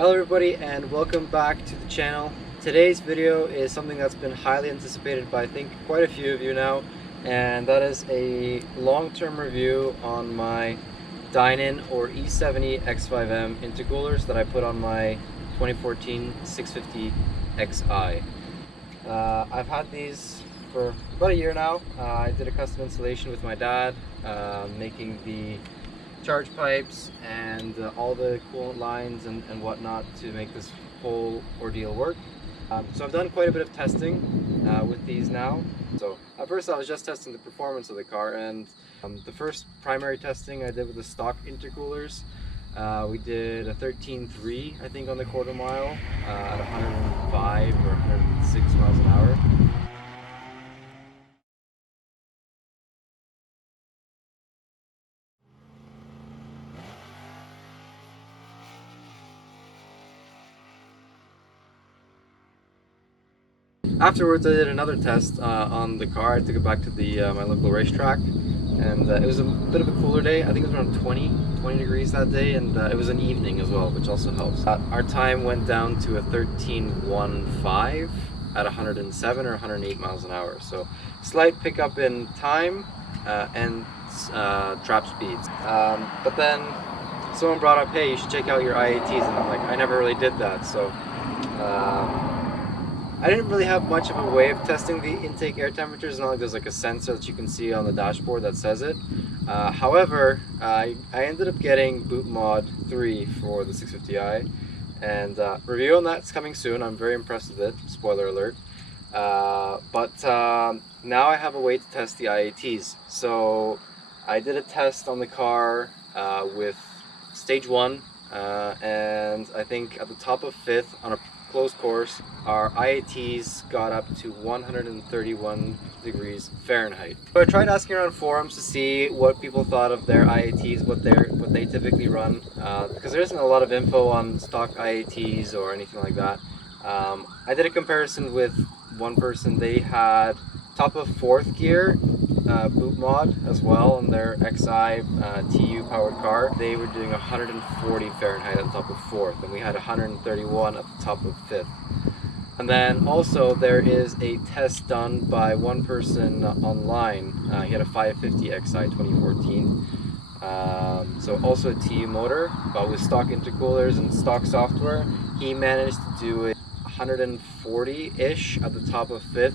Hello everybody and welcome back to the channel. Today's video is something that's been highly anticipated by I think quite a few of you now, and that is a long-term review on my Dinan or E70 X5M intercoolers that I put on my 2014 650 Xi. I've had these for about a year now. I did a custom installation with my dad, making the charge pipes and all the coolant lines and whatnot to make this whole ordeal work. So I've done quite a bit of testing with these now. So at first I was just testing the performance of the car, and the first primary testing I did with the stock intercoolers. We did a 13.3 I think on the quarter mile at 105 or 106 miles an hour. Afterwards, I did another test on the car. I took it back to the my local racetrack, and it was a bit of a cooler day. I think it was around 20 degrees that day, and it was an evening as well, which also helps. Our time went down to a 13.15 at 107 or 108 miles an hour. So slight pickup in time and trap speeds. But then someone brought up, hey, you should check out your IATs, and I'm like, I never really did that. So I didn't really have much of a way of testing the intake air temperatures. It's not like there's like a sensor that you can see on the dashboard that says it. However, I ended up getting boot mod 3 for the 650i, and review on that's coming soon. I'm very impressed with it, spoiler alert. But now I have a way to test the IATs. So I did a test on the car with stage 1, and I think at the top of 5th on a closed course, our IATs got up to 131 degrees Fahrenheit. So I tried asking around forums to see what people thought of their IATs, what they typically run, because there isn't a lot of info on stock IATs or anything like that. I did a comparison with one person. They had top of 4th gear boot mod as well on their Xi TU powered car. They were doing 140 Fahrenheit at the top of 4th, and we had 131 at the top of 5th. And then also there is a test done by one person online. He had a 550 Xi 2014. So also a TU motor, but with stock intercoolers and stock software. He managed to do it 140-ish at the top of 5th.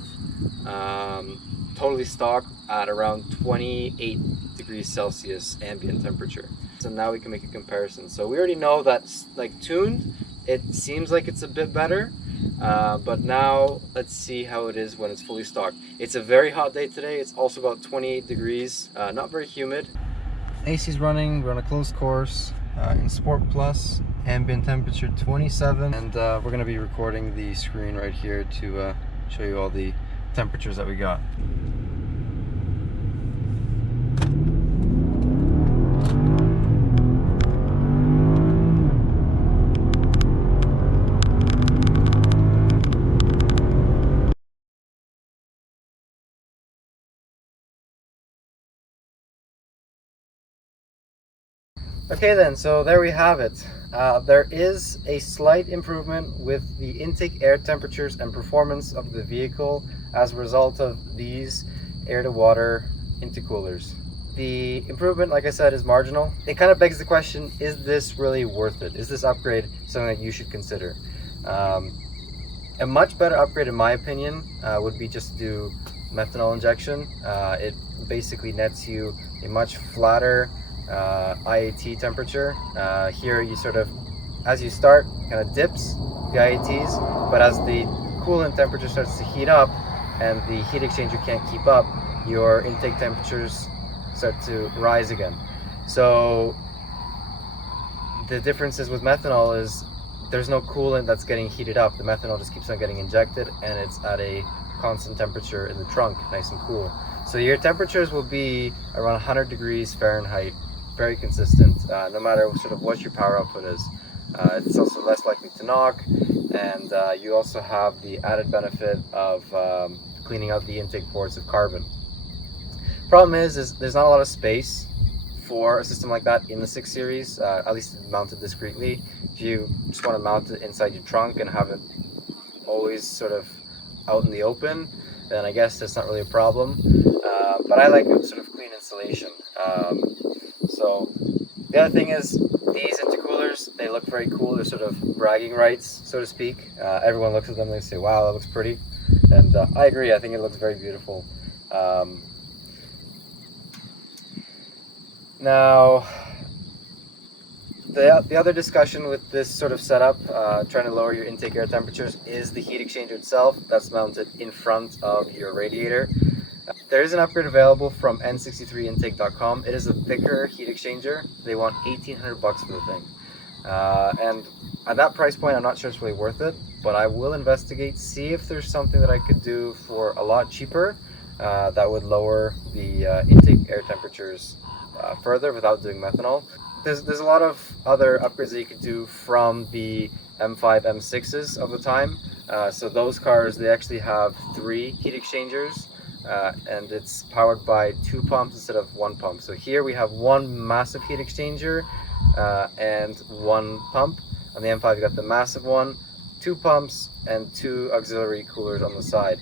Totally stock at around 28 degrees Celsius ambient temperature. So now we can make a comparison. So we already know that, like, tuned, it seems like it's a bit better, but now let's see how it is when it's fully stocked. It's a very hot day today. It's also about 28 degrees, not very humid. AC's running, we're on a closed course in Sport Plus, ambient temperature 27, and we're going to be recording the screen right here to show you all the temperatures that we got. Okay then, so there we have it. There is a slight improvement with the intake air temperatures and performance of the vehicle as a result of these air-to-water intercoolers. The improvement, like I said, is marginal. It kind of begs the question, is this really worth it? Is this upgrade something that you should consider? A much better upgrade, in my opinion, would be just to do methanol injection. It basically nets you a much flatter IAT temperature. Here you sort of, as you start, kind of dips the IATs, but as the coolant temperature starts to heat up and the heat exchanger can't keep up, your intake temperatures start to rise again. So the differences with methanol is there's no coolant that's getting heated up. The methanol just keeps on getting injected, and it's at a constant temperature in the trunk, nice and cool. So your temperatures will be around 100 degrees Fahrenheit, very consistent, no matter sort of what your power output is. It's also less likely to knock, and you also have the added benefit of cleaning out the intake ports of carbon. Problem is there's not a lot of space for a system like that in the 6 Series, at least mounted discreetly. If you just want to mount it inside your trunk and have it always sort of out in the open, then I guess that's not really a problem. But I like sort of clean installation. So the other thing is, these intercoolers, they look very cool. They're sort of bragging rights, so to speak. Everyone looks at them and they say, wow, that looks pretty. And I agree, I think it looks very beautiful. Now, the other discussion with this sort of setup, trying to lower your intake air temperatures, is the heat exchanger itself that's mounted in front of your radiator. There is an upgrade available from N63intake.com. It is a thicker heat exchanger. They want $1,800 for the thing. And at that price point, I'm not sure it's really worth it, but I will investigate, see if there's something that I could do for a lot cheaper that would lower the intake air temperatures further without doing methanol. There's a lot of other upgrades that you could do from the M5, M6s of the time. So those cars, they actually have 3 heat exchangers, and it's powered by 2 pumps instead of 1 pump. So here we have 1 massive heat exchanger and 1 pump. On the M5 you got the massive one, 2 pumps, and 2 auxiliary coolers on the side.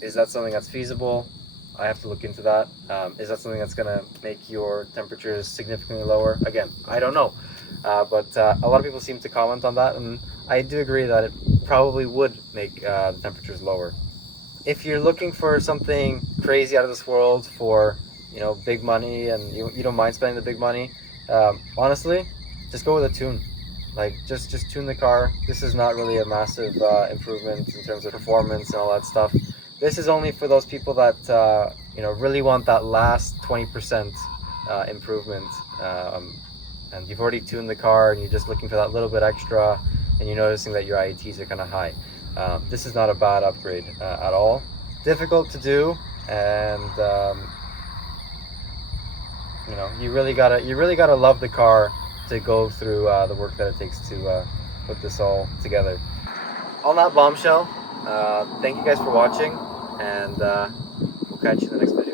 Is that something that's feasible? I have to look into that. Is that something that's going to make your temperatures significantly lower? Again, I don't know. But a lot of people seem to comment on that, and I do agree that it probably would make the temperatures lower. If you're looking for something crazy out of this world for, you know, big money, and you don't mind spending the big money, honestly, just go with a tune. Like, just tune the car. This is not really a massive improvement in terms of performance and all that stuff. This is only for those people that you know, really want that last 20% improvement, and you've already tuned the car and you're just looking for that little bit extra, and you're noticing that your IATs are kind of high. This is not a bad upgrade at all. Difficult to do, and you know, you really gotta love the car to go through the work that it takes to put this all together. On that bombshell, thank you guys for watching, and we'll catch you in the next video.